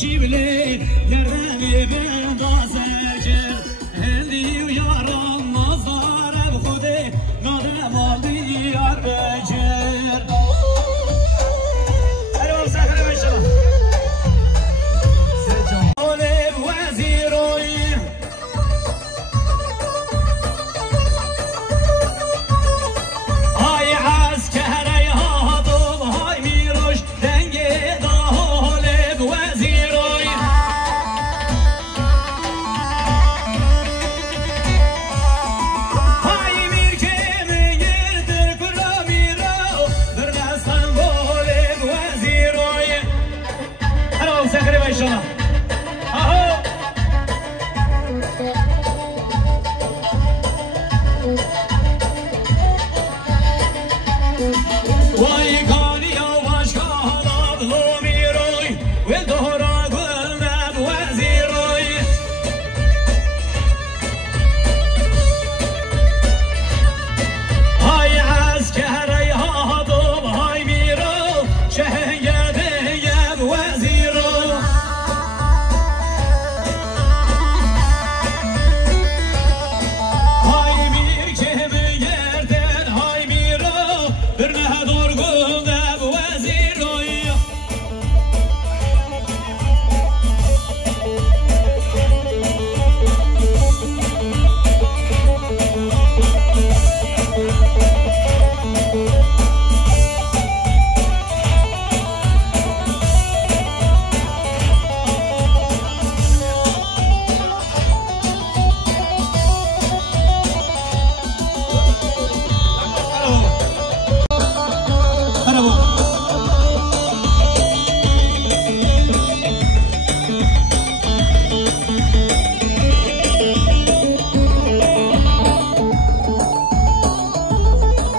شیبلی گردنی بندازه که هندی و یارم نظاره بخوده نادم آلی یار بجر الو سخره بشم طالب وزیروی های عسکری ها دوم های میروش دنگ طالب وزیروی های میر که میگردر کرا میرو در دستم طالب وزیروی الو سخره بشم وای کانی یا باشگاه لو میروی و دورا گلنب وزیروی های عسکری ها دوم های میرو شهنگده یب وزیرو های میر که بگردن های میرو برنه دور گلنب وزیروی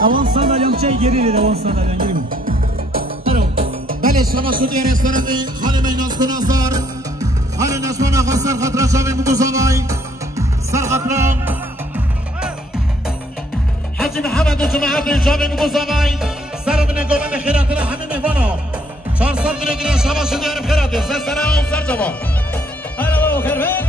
اوان صندلیام چه گیری اوان صندلیام گیریم بله شما شدی رستورانی خانم ایناز ناصر خانم نشمان آقا سرخطرا شاوی مگوزاوای سرخطرا حاجی محمد جماعت شاوی مگوزاوای سرمون گوبند خیراتنا همه مهمانا 400 میلیون شما شدی خیراتی سلام سر جواب الو خیر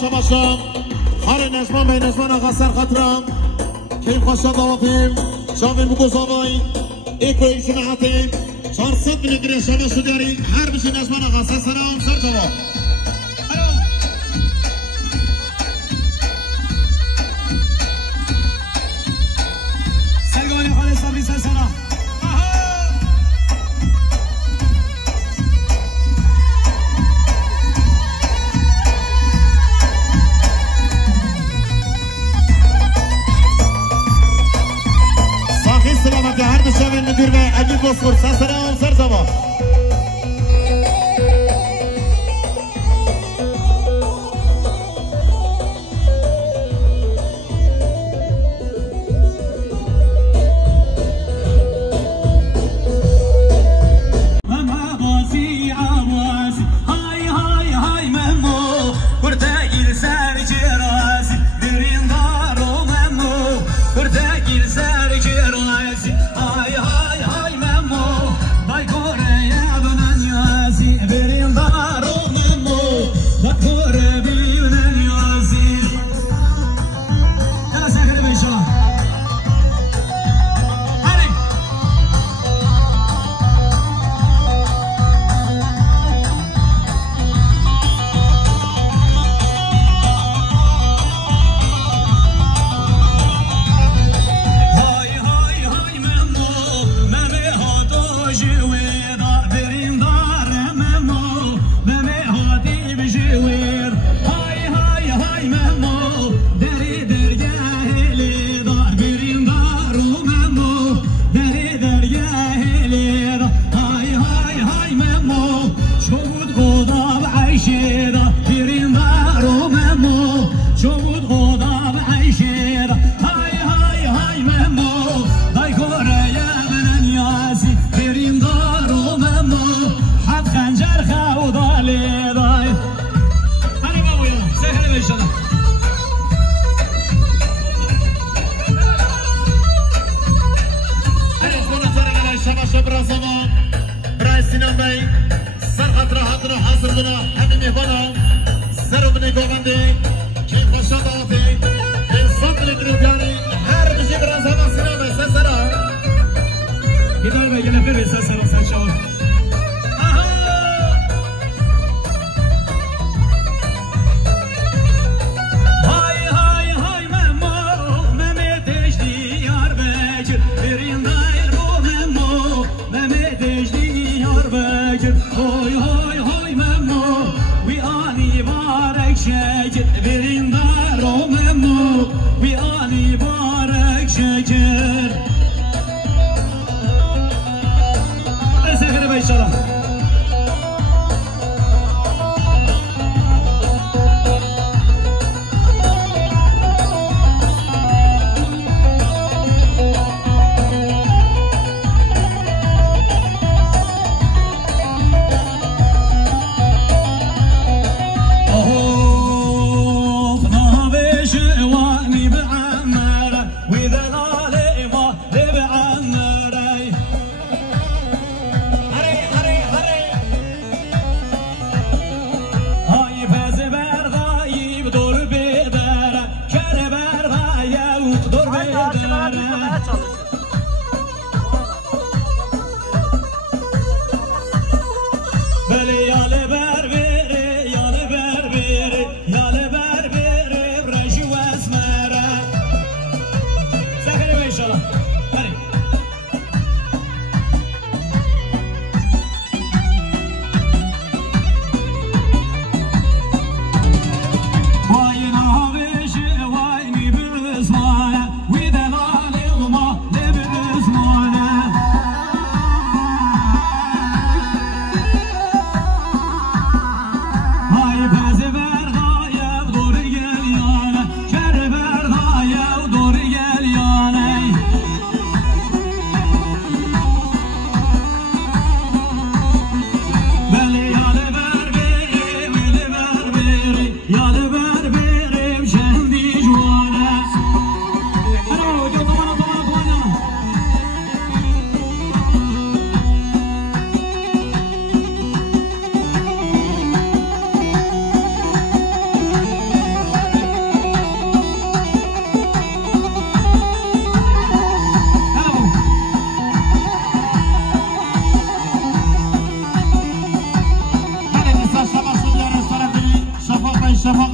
شماشم خال نجمان بی نجمان آقا سر خطرم کیم خوشا داوتیم شاویم بگوزاوی ایکو ایشون حتیم 400 میلیگری شما شدیاری هر بشی نجمان آقا سر سلام سر جواب سرگانی خاله صبری سر سلام سلامتی هر دو شاوین مدیر و عبید بسخور سر سلام سر جواب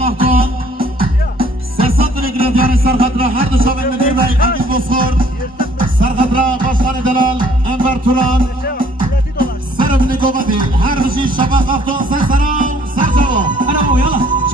مختار سرسات نگیره دیاری سرخطرا هر دو شامل مدیر بای امید بسخور سرخطرا باشخانه دلال انور توران سرف نگوبتی هر بشی شبا خفتون سر سرام سر جواب برافو يلا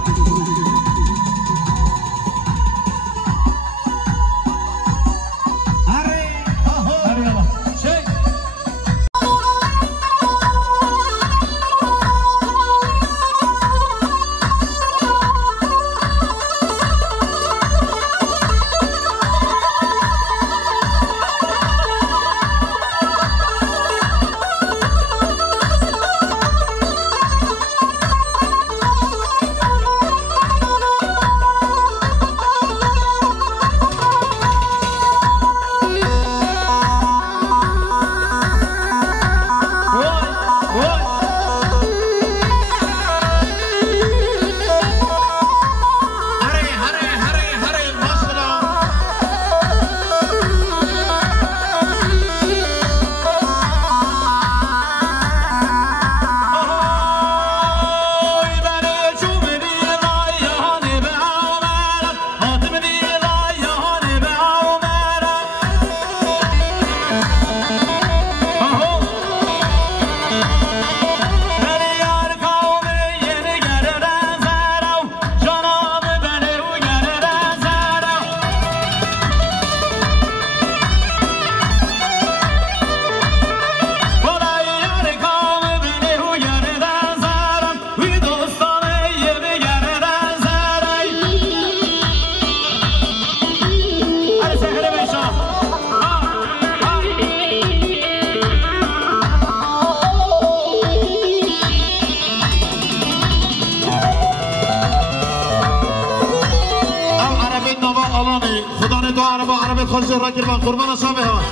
خرج الراجل من قربان صابها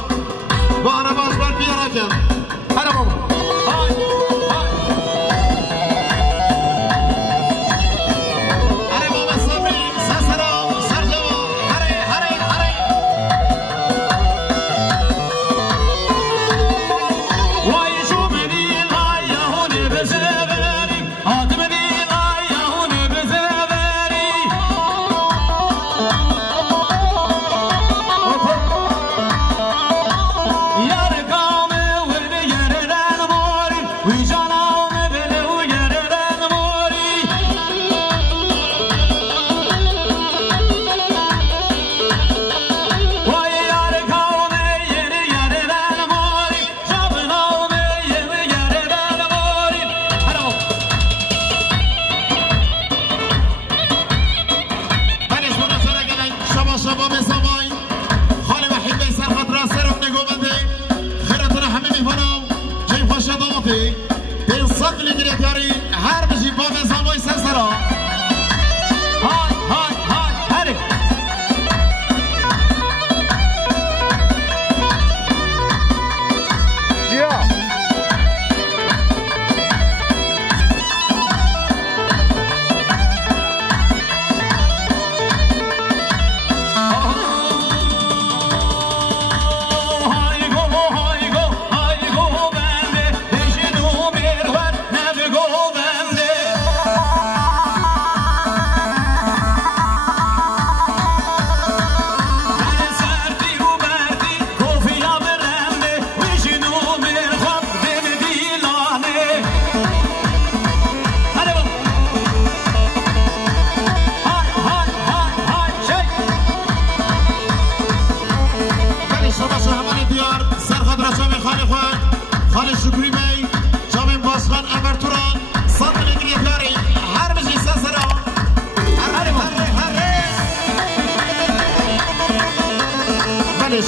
وأنا بأصبر في راجل هلا بابا هلا بابا صبري ساسرا سرجوا هري هري هري ويشو مني لا يهون بزبري هاتمني لا يهون بزبري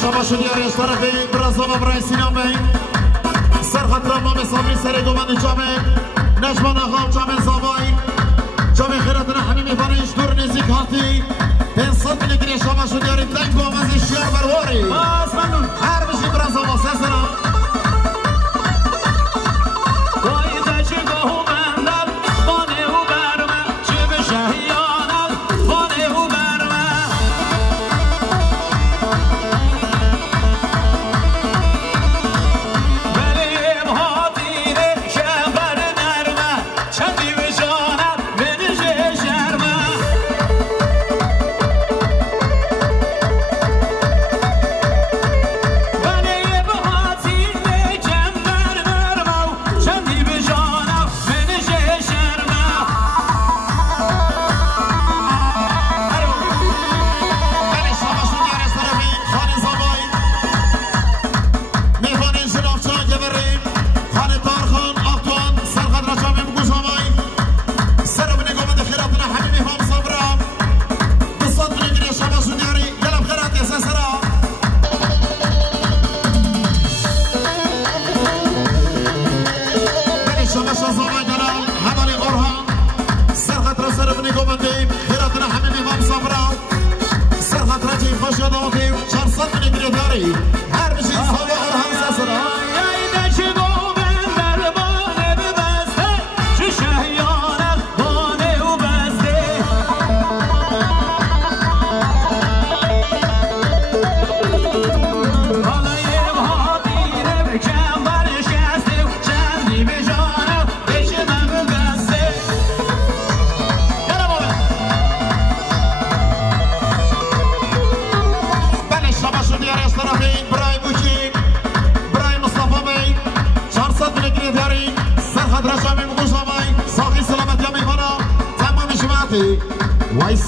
شباش دیاری از طرف برزاما برای سینام بی سرخط رامام صبری سر گومند جامع نجمان آقا جامع زابای جامع خیراتنا حمیمی فرنش دور نزیک هاتی پنسات نگیری شباش دیاری دنگ گومند شیار برواری هر بشی برزاما سرسرام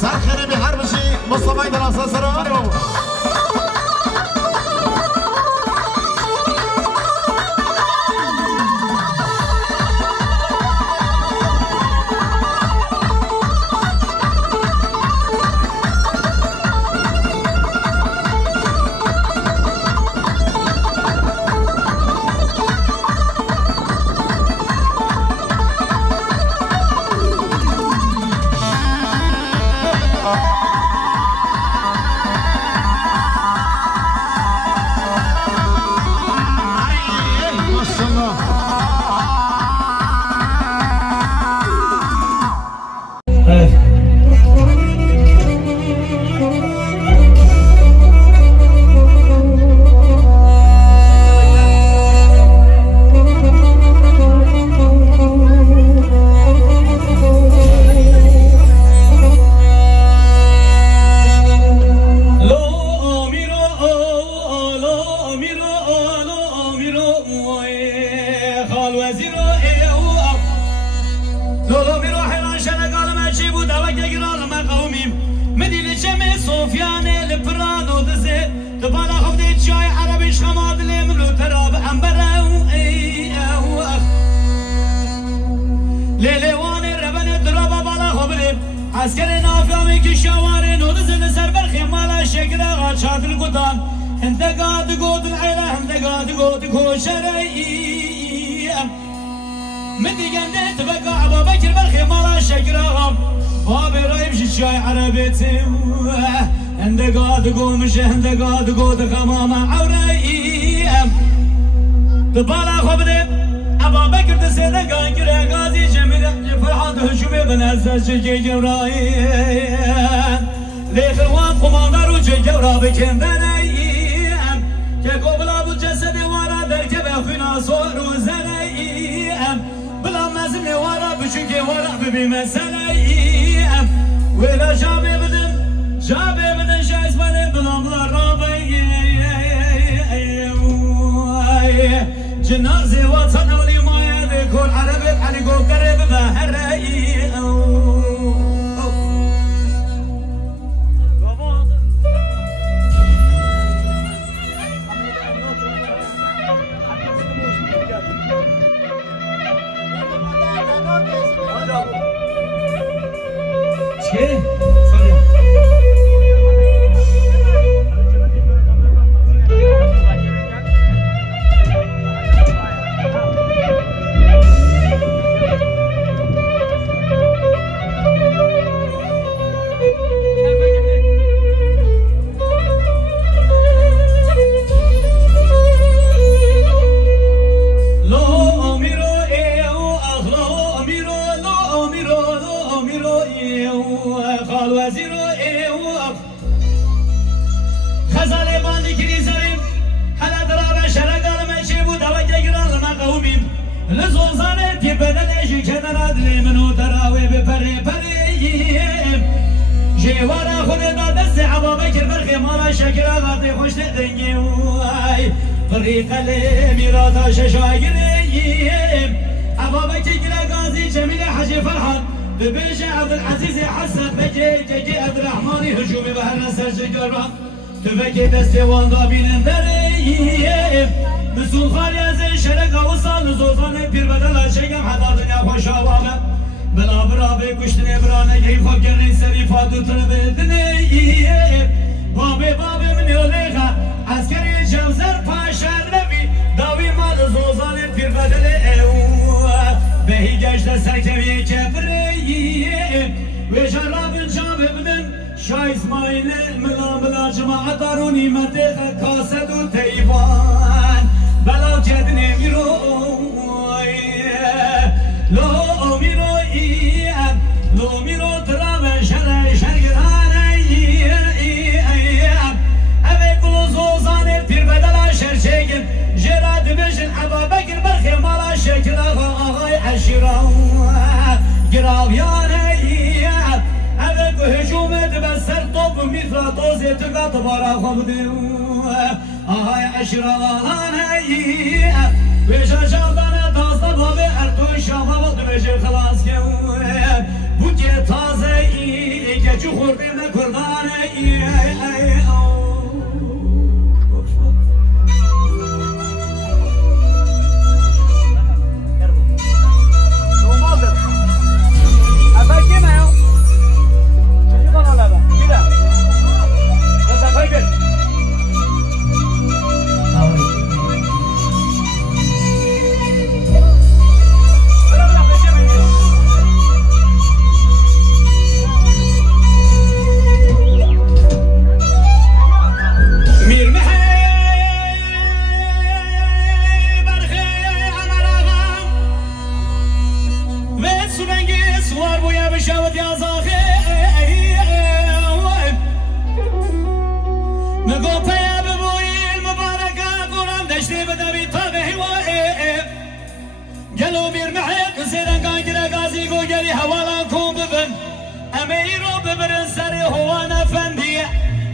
سرخيري بحر بشي مصطفى دراسة سرارو جنازي وطن ولي بكل عربي علي قريب بهري طريق الميراث ششايريم أبابك جرا قاضي جميل حجي فرحان ببيش عبد العزيز حسن بجي عبد الرحمن هجومي بهر سرج جرا تفكي دستي والضابين دريم مسؤول خالي زي شرق وصل نزوزان بير بدل شيقم حدا دنيا خوش آواغم بلا برابي كشتني براني كيف خوب جرني سري فاتو تربدني بابي من يوليخا عسكري جوزر پاشر نبی داوی مال زوزان پیر بدل او بهی گشت سرکوی کبری و جرابن جابه بدن شای اسماعیل ملا جماعت دارو نیمت کاسد و تیوان بلا کدنی میرو لو میرو ترام شرع شرگرانه شرشيقن جراد بجن أبا بكر برخي مالا شكل أغاي عشيرا قراوياني أبك هجومة بسر طب مثل طوزي تلقى طبارا خبدي أغاي عشيرا غالاني ويشا شاردانا دازده بابه اردوی شاما و دمجه خلاص که بوجه تازه ای که چو خوردیم کردانه ای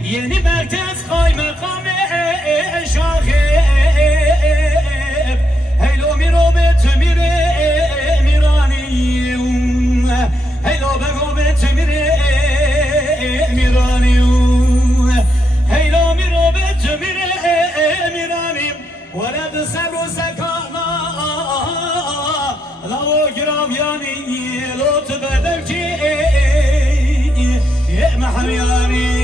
یعنی مرکز قای مقام شاخه هیلو میرو به تو میره میرانی هیلو بگو به تو میره میرانی هیلو میرو به تو میره میرانی ولد صبر و سکانا لو گرامیانی لطف بدم که محمیانی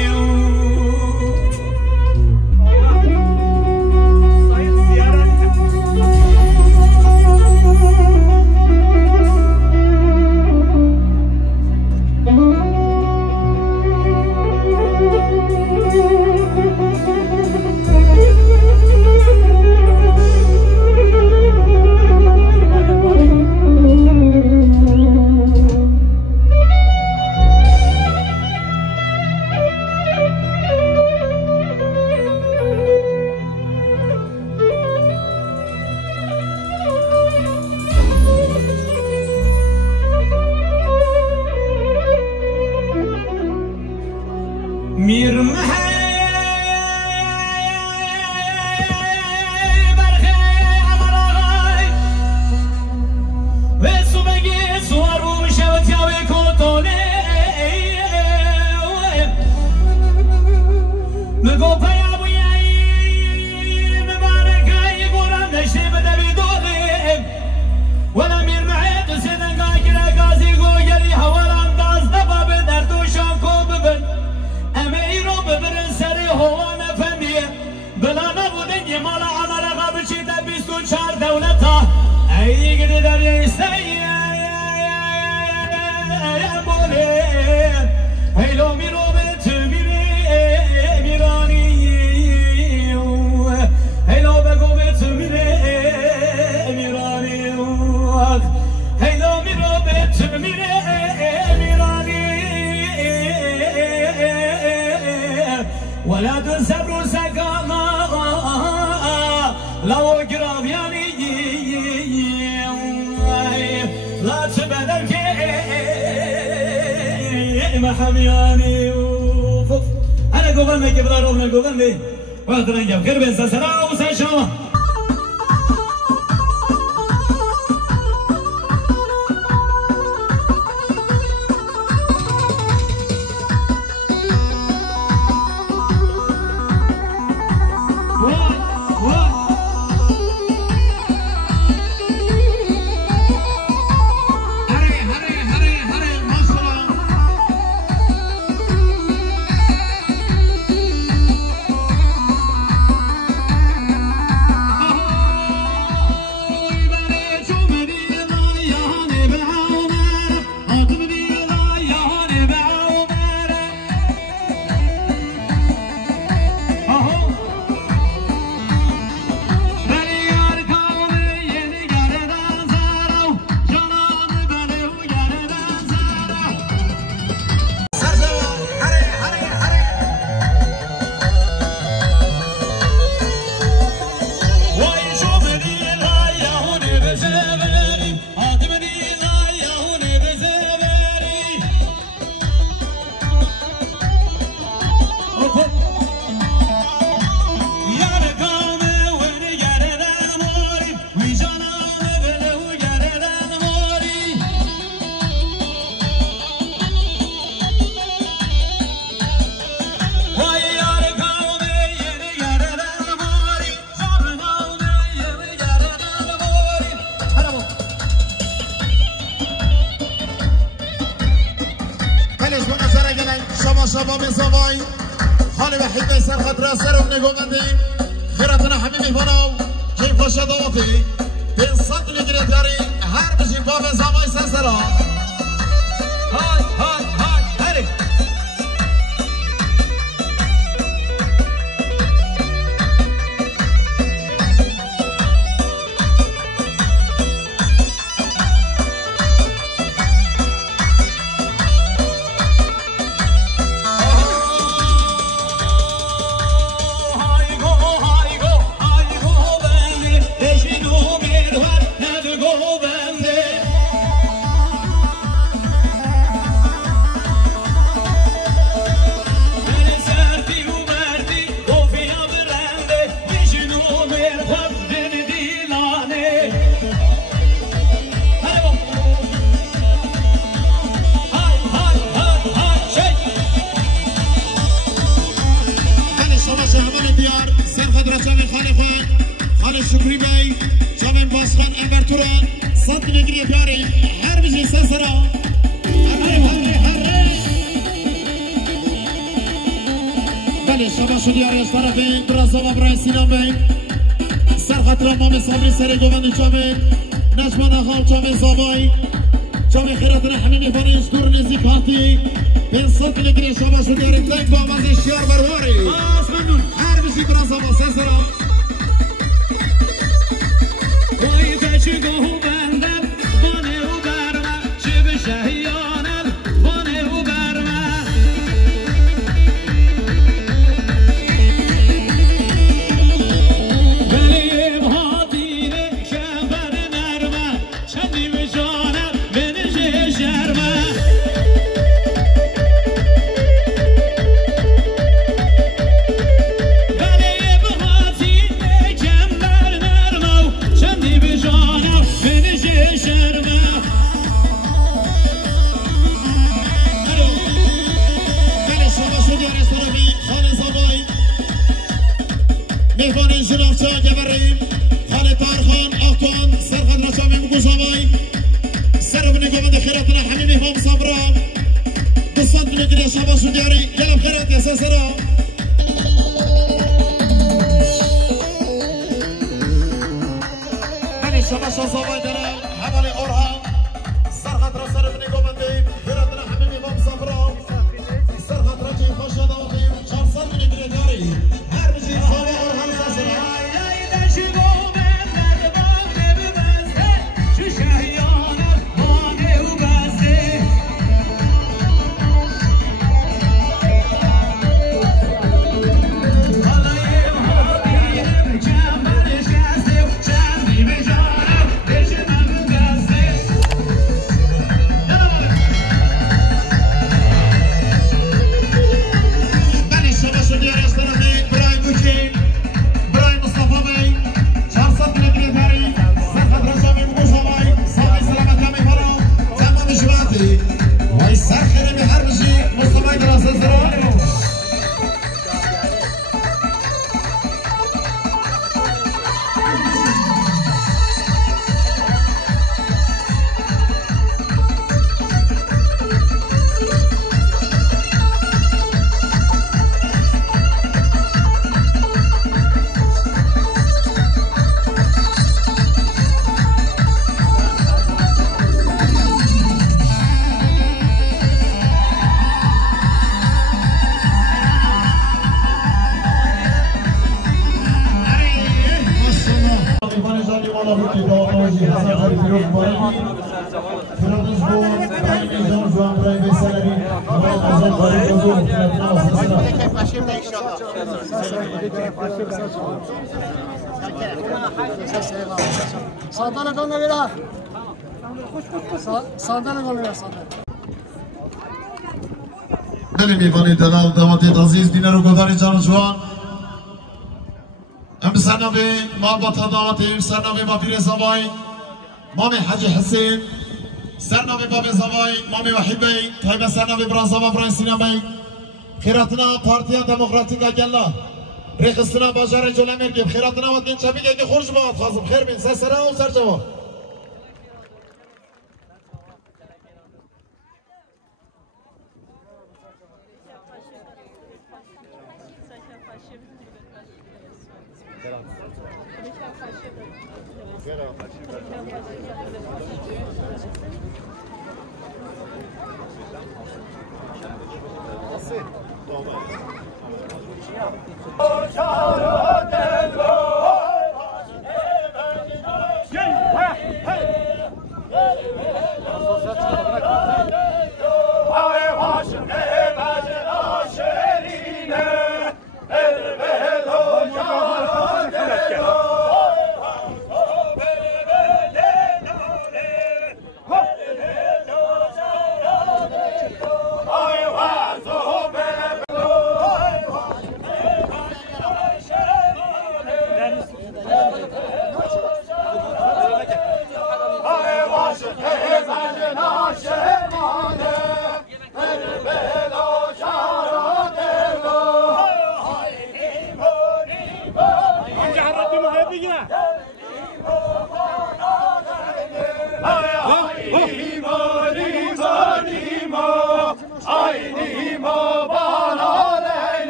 ولد الصبر سقانا لو قرابياني لا تبدل كي محمياني انا قبلنا قبل روحنا قبلنا وقت نجيب خير بس سلام وسلام شباب زمای خاله بحبه سر خطر سرم نگومنده خیراتنا حبیبی بناو کیف خوش دواتی بین صد نگیره داری هر بشی باب زمای سرسرا های های های هری شکری بای جامن باسخان امبرتوران صد نگری پیاری هر بجی سرسرا بله شما شدی آره از طرف برازا و برای سینام بین سر خطر مام صبری سر گوند جامن نجمان اخال جامن زابای جامن خیراتنا حمیمی فانیش دور نزیک هاتی بین صد نگری شما شدی آره تنگ با مزه شیار برواری هر بجی برازا و سرسرا چگو بندم بانه و برمه چه به شهیانم بانه و برمه ولی ابهاتینه کمبر نرمه چندی به جانم بنشه شرمه مهمان جنافچا گبریم خانه تارخان آقان سرخد رچامی مگوزامای سرب نگومند خیراتنا حمی مهمان صبرام دستان بنگری شبا سودیاری گلم خیرات یا سرسرا بلی شما شازامای دارم حوالی اورها سرخد را سرب نگومند خیراتنا حمی مهمان صبرام سرخد رچی خوش داویم 400 بنگری داری هر بجی خواه Sandalye konga vera. Sandalye konga vera sandalye. بله میوانی دلال دامادی عزیز بینر و گذاری جان جوان ام سرنامه ما با تداماتیم سرنامه با پیر زبای مام حاجی حسین سرنامه باب زبای مام وحیبی تایب سرنامه بران زبا بران سینامی خیراتنا پارتیا دموکراتیک اگلا ریخستنا باجار جلو مرگیم خیراتنا وقت این چبیگه که خوش باید خواستم خیر بین سر و سر جواب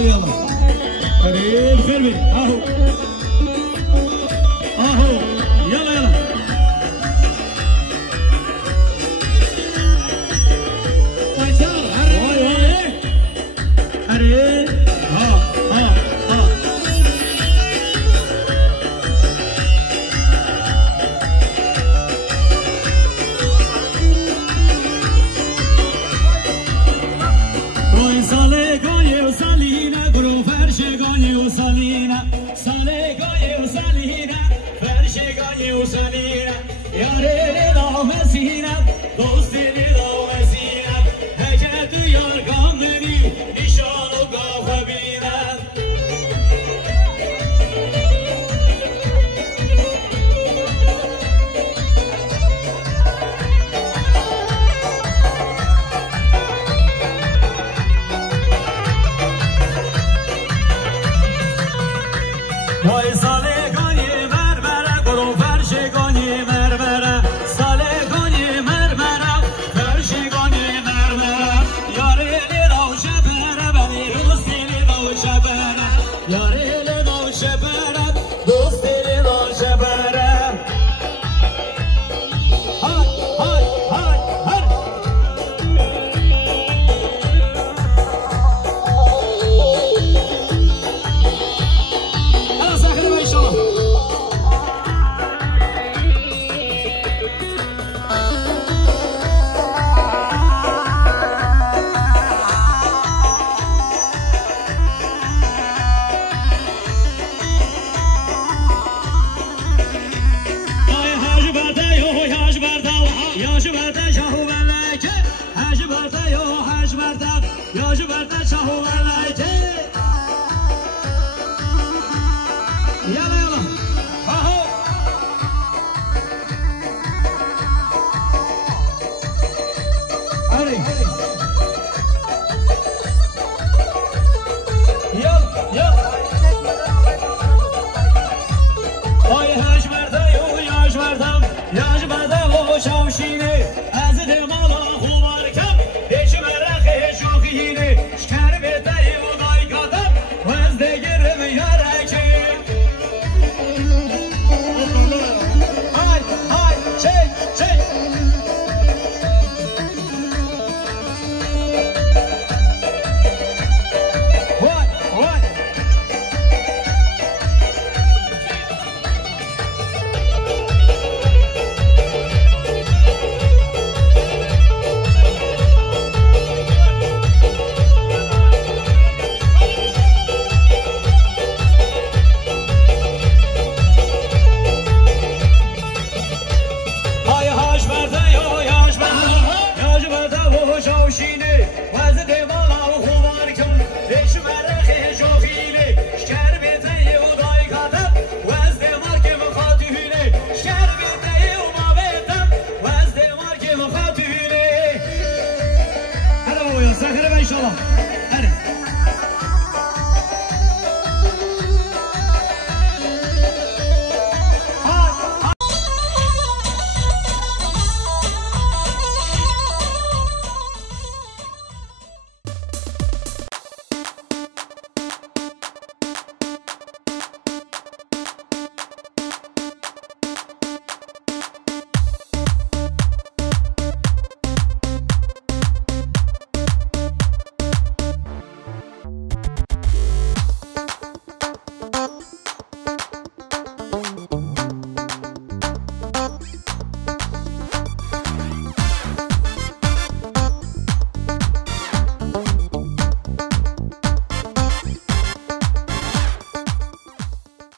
هيا يلا قريب خربي اهو اهو يلا يلا واي واي قريب ها ها ها روی ساله گاهی و سالینه گرو فرش گاهی و سالینه ساله گاهی و سالینه فرش گاهی و سالینه یاره لیلا مسینه دوستی لیلا مسینه هکه تو یار کامنی نشان و گاه بینه وای ساله گانی مرمره گرو فرش گانی مرمره ساله گانی مرمره فرش گانی مرمره یاره لیلا شبره بری دوستی لیلا شبره یاره لیلا شبره دوستی لیلا شبره های های های های انا ساكن ان شاء الله يلا يلا اهو هري يلا يلا وای هاش مرده یاش مردم یاش مرده و شاوشینه از دمالا خوبار کم هیچ مرخه شوخینه شکر بهتر و دایگادم و از دگرم یارکه های های چه چه وای وای شاوشینه وز دماغ و خوبار کن هیچ مرخه شوخینه شکر بیتی و دای کاتم وز دماغ که مخاطبینه شکر بیتی و ما بیتم وز دماغ که مخاطبینه هلا بابا یا سخره با انشالله هره